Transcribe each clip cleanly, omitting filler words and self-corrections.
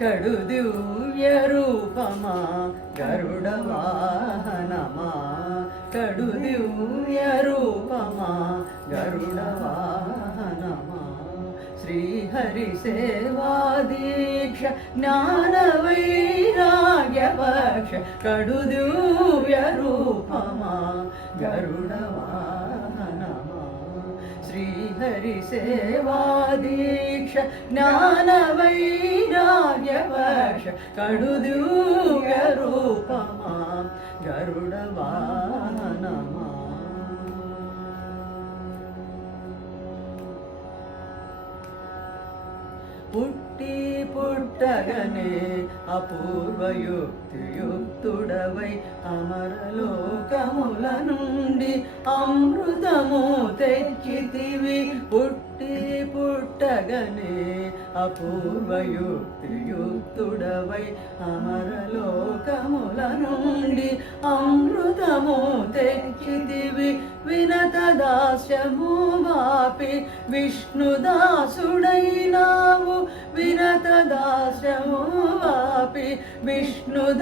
కడు దివ్య రూపమా గరుడ వాహనమా కడు దివ్య రూపమా గరుడ వాహనమా శ్రీహరి సేవా దీక్ష జ్ఞాన వైరాగ్య పక్ష కడు దివ్య రూపమా గరుడ వాహనమా శ్రీహరి సేవా దీక్ష జ్ఞాన వైరాగ్య పక్ష కడు దివ్య రూపమా గరుడ వాహనమా పుట్టి పుట్టగనే అపూర్వయుక్తియుక్తుడవై అమరలోకముల నుండి అమృతము తెచ్చితివి పుట్టి పుట్టగనే అపూర్వయుక్తియుక్తుడవై అమరలోకముల నుండి అమృతము తెచ్చితివి వినత దాస్యము వాపి విష్ణుదాసుడైనావు వినత దాస్యము వాపి విష్ణుదాసుడైనావు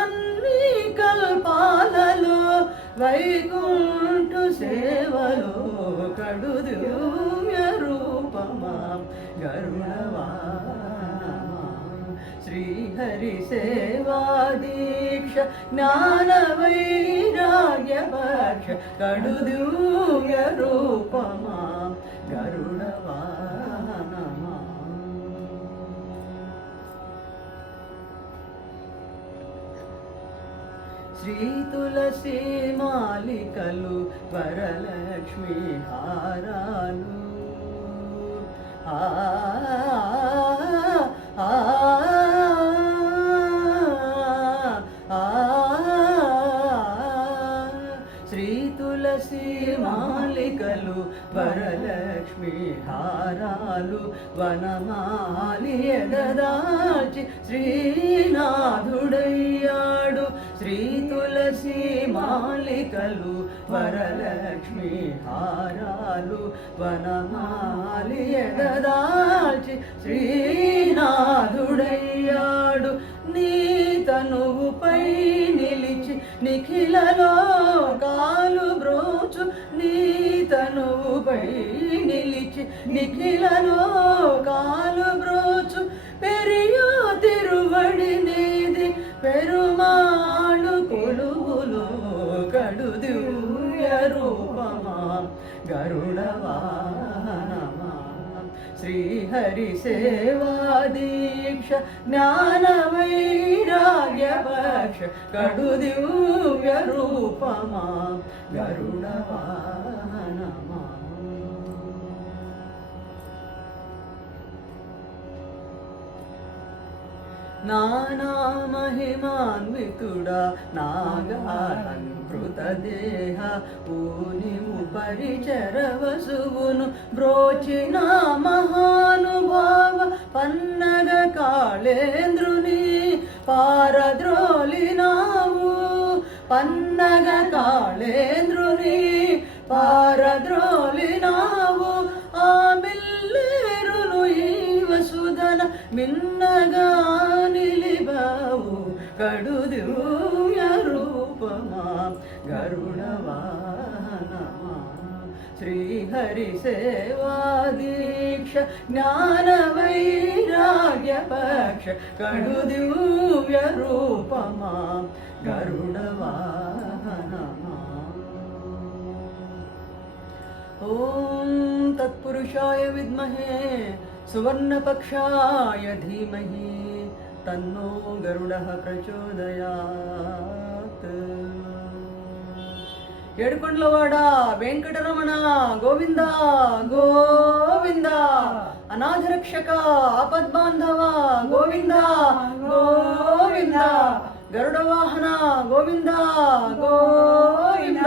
అన్ని కల్పాలలో వైకుంఠ సేవలో కడు దివ్య రూపమా గరుడవాహనమా శ్రీహరి సేవా దీక్ష జ్ఞాన వైరాగ్య పక్ష కడు దివ్య రూపమా గరుడవాహనమా శ్రీ తులసి మాలికలు వరలక్ష్మి హారాలు శ్రీ తులసి మాలికలు వరలక్ష్మి హారాలు వనమాలి ఎదదాచి శ్రీనాథుడయ్యాడు శ్రీ తులసి మాలికలు వరలక్ష్మి హారాలు వనమాలి ఎదదాచి శ్రీనాథుడయ్యాడు నీ తనువుపై నిలిచి నిఖిలలో కాలు బ్రోచు నీ తనువుపై నిలిచి నిఖిలలో కాలు బ్రోచు పెరియో తిరువడి నీది పెరుమాళు కొలువులో కడు దివ్య రూపమా గరుడవాహనమా శ్రీహరి సేవా దీక్ష జ్ఞాన వైరాగ్య పక్ష కడు దివ్య రూపమా గరుడవాహనమా నానా మహిమాన్వితుడా నాగాలంకృత దేహ ఊనిము పరిచర వసువును బ్రోచిన మహానుభావ పన్నగ కాళేంద్రుని పారద్రోలినావు పన్నగ కాళేంద్రుని పారద్రోలినావు ఆ మిల్లేరును ఈ వసుధన మిన్నగా నిలిబావు కడు దివ్య రూపమా గరుడవాహనమా శ్రీహరి సేవా దీక్ష జ్ఞాన వైరాగ్య పక్ష కడు దివ్య రూపమా గరుడవాహనమా ఓం తత్పురుషాయ విద్మహే సువర్ణపక్షాయ ధీమహి తన్నో గరుడః ప్రచోదయాత్. ఏడుకొండలవాడ వెంకటరమణ గోవింద గోవింద అనాథరక్షక ఆపద్బాంధవ గోవింద గోవింద గరుడవాహన గోవింద గోవింద.